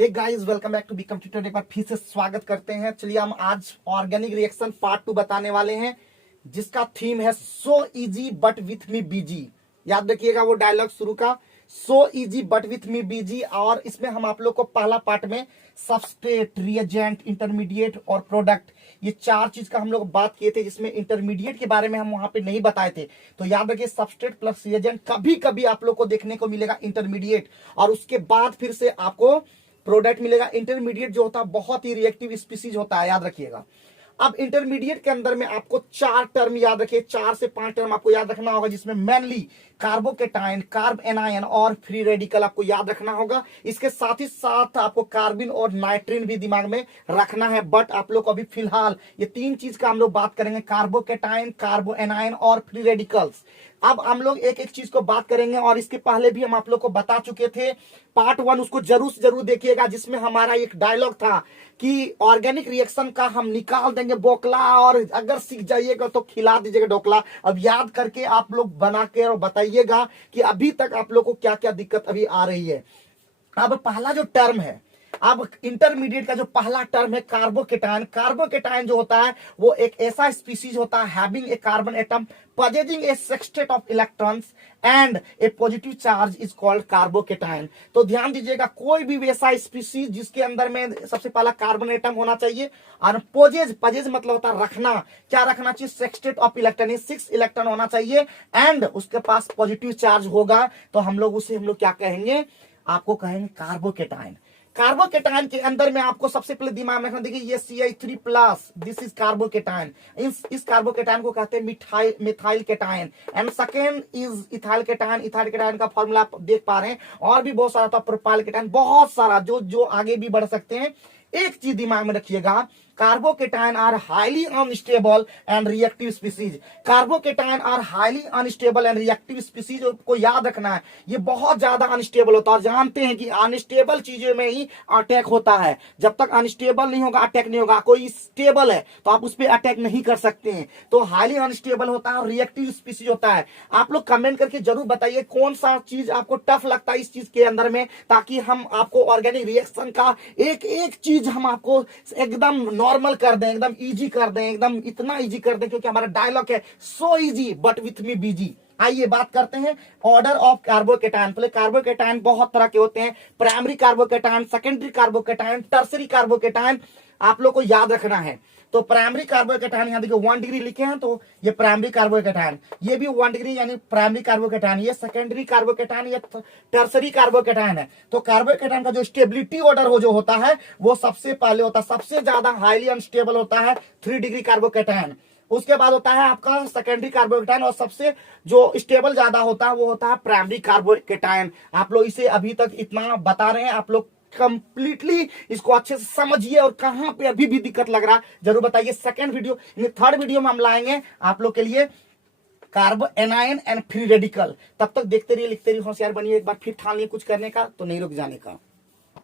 Hey guys, welcome back to B computer. एक बार फिर से स्वागत करते हैं। चलिए हम आज ऑर्गेनिक रिएक्शन पार्ट 2 बताने वाले हैं, जिसका थीम है so easy but with me busy. याद रखिएगा वो डायलॉग शुरू का, so easy but with me busy. और इसमें हम आप लोग को पहला पार्ट में सबस्ट्रेट, रिएजेंट, इंटरमीडिएट और प्रोडक्ट, ये चार चीज का हम लोग बात किए थे, जिसमें इंटरमीडिएट के बारे में हम वहां पे नहीं बताए थे। तो याद रखिए सबस्ट्रेट प्लस रिएजेंट, कभी कभी आप लोग को देखने को मिलेगा इंटरमीडिएट, और उसके बाद फिर से आपको प्रोडक्ट मिलेगा। इंटरमीडिएट जो होता है बहुत ही रिएक्टिव स्पीसीज होता है, याद रखिएगा। अब इंटरमीडिएट के अंदर में आपको चार टर्म याद रखिए, 4 से 5 टर्म आपको याद रखना होगा, जिसमें मेनली कार्बोकेटाइन, कार्ब एनायन और फ्री रेडिकल आपको याद रखना होगा। इसके साथ ही साथ आपको कार्बिन और नाइट्रिन भी दिमाग में रखना है। बट आप लोग को अभी फिलहाल ये 3 चीज का हम लोग बात करेंगे, कार्बोकेटाइन, कार्बो एनायन और फ्री रेडिकल्स। अब हम लोग एक एक चीज को बात करेंगे, और इसके पहले भी हम आप लोग को बता चुके थे पार्ट 1, उसको जरूर से जरूर देखिएगा, जिसमें हमारा एक डायलॉग था कि ऑर्गेनिक रिएक्शन का हम निकाल देंगे बोकला, और अगर सीख जाइएगा तो खिला दीजिएगा ढोकला। अब याद करके आप लोग बना के और बताइएगा कि अभी तक आप लोग को क्या क्या दिक्कत अभी आ रही है। अब पहला जो टर्म है, अब इंटरमीडिएट का जो पहला टर्म है कार्बोकेटाइन। कार्बोकेटाइन जो होता है वो एक ऐसा स्पीसीज होता है having a carbon atom possessing a sextet of electrons and a positive charge is called carbocation. तो ध्यान दीजिएगा, कोई भी वैसा स्पीसीज जिसके अंदर में सबसे पहला कार्बन एटम होना चाहिए, और पोजेज मतलब होता है रखना। क्या रखना चाहिए? सेक्सटेट ऑफ इलेक्ट्रॉन, 6 इलेक्ट्रॉन होना चाहिए, एंड उसके पास पॉजिटिव चार्ज होगा। तो हम लोग क्या कहेंगे? आपको कहेंगे कार्बोकेटाइन। कार्बोकेटाइन के अंदर में आपको सबसे पहले दिमाग में रखना, देखिए ये CH3+, दिस इज कार्बोकेटाइन। इस कार्बोकेटाइन को कहते हैं methyl cation, and second is ethyl cation. Ethyl cation का फॉर्मूला आप देख पा रहे हैं, और भी बहुत सारा था, प्रोपाइल केटाइन, बहुत सारा जो आगे भी बढ़ सकते हैं। एक चीज दिमाग में रखिएगा, carbocation are highly unstable and reactive species. Carbocation are highly unstable and reactive species को याद रखना है, ये बहुत ज्यादा अनस्टेबल होता है। और जानते हैं कि अनस्टेबल चीजों में ही अटैक होता है। जब तक अनस्टेबल नहीं होगा अटैक नहीं होगा। कोई स्टेबल है तो आप उस पर अटैक नहीं कर सकते हैं। तो हाईली अनस्टेबल होता है और रिएक्टिव स्पीसीज होता है। आप लोग कमेंट करके जरूर बताइए कौन सा चीज आपको टफ लगता है इस चीज के अंदर में, ताकि हम आपको ऑर्गेनिक रिएक्शन का एक एक चीज हम आपको एकदम नॉर्मल कर दें, एकदम इजी कर दें, एकदम इतना इजी कर दें, क्योंकि हमारा डायलॉग है so easy but with me busy. आइए बात करते हैं ऑर्डर ऑफ कार्बोकेटाइन। पहले कार्बोकेटाइन बहुत तरह के होते हैं, primary carbocation, secondary carbocation, tertiary carbocation, आप लोग को याद रखना है। तो प्राइमरी कार्बोकेटाइन यहाँ देखिए 1 डिग्री लिखे हैं, तो ये प्राइमरी कार्बोकेटाइन, ये भी 1 डिग्री यानी प्राइमरी कार्बोकेटाइन, ये सेकेंडरी कार्बोकेटाइन, ये टर्सरी कार्बोकेटाइन है। तो कार्बोकेटाइन का जो स्टेबिलिटी ऑर्डर हो जो होता है वो सबसे पहले होता है, सबसे ज्यादा हाईली अनस्टेबल होता है 3 डिग्री कार्बोकेटाइन। उसके बाद होता है आपका सेकेंडरी कार्बोकेटाइन, और सबसे जो स्टेबल ज्यादा होता है वो होता है प्राइमरी कार्बोकेटाइन। आप लोग इसे अभी तक इतना बता रहे हैं, आप लोग कंप्लीटली इसको अच्छे से समझिए, और कहां पे अभी भी दिक्कत लग रहा है जरूर बताइए। सेकंड वीडियो, थर्ड वीडियो में हम लाएंगे आप लोग के लिए कार्बो एनायन एंड फ्री रेडिकल। तब तक देखते रहिए, लिखते रहिए, होशियार बनिए। एक बार फिर ठान लिए कुछ करने का तो नहीं रुक जाने का।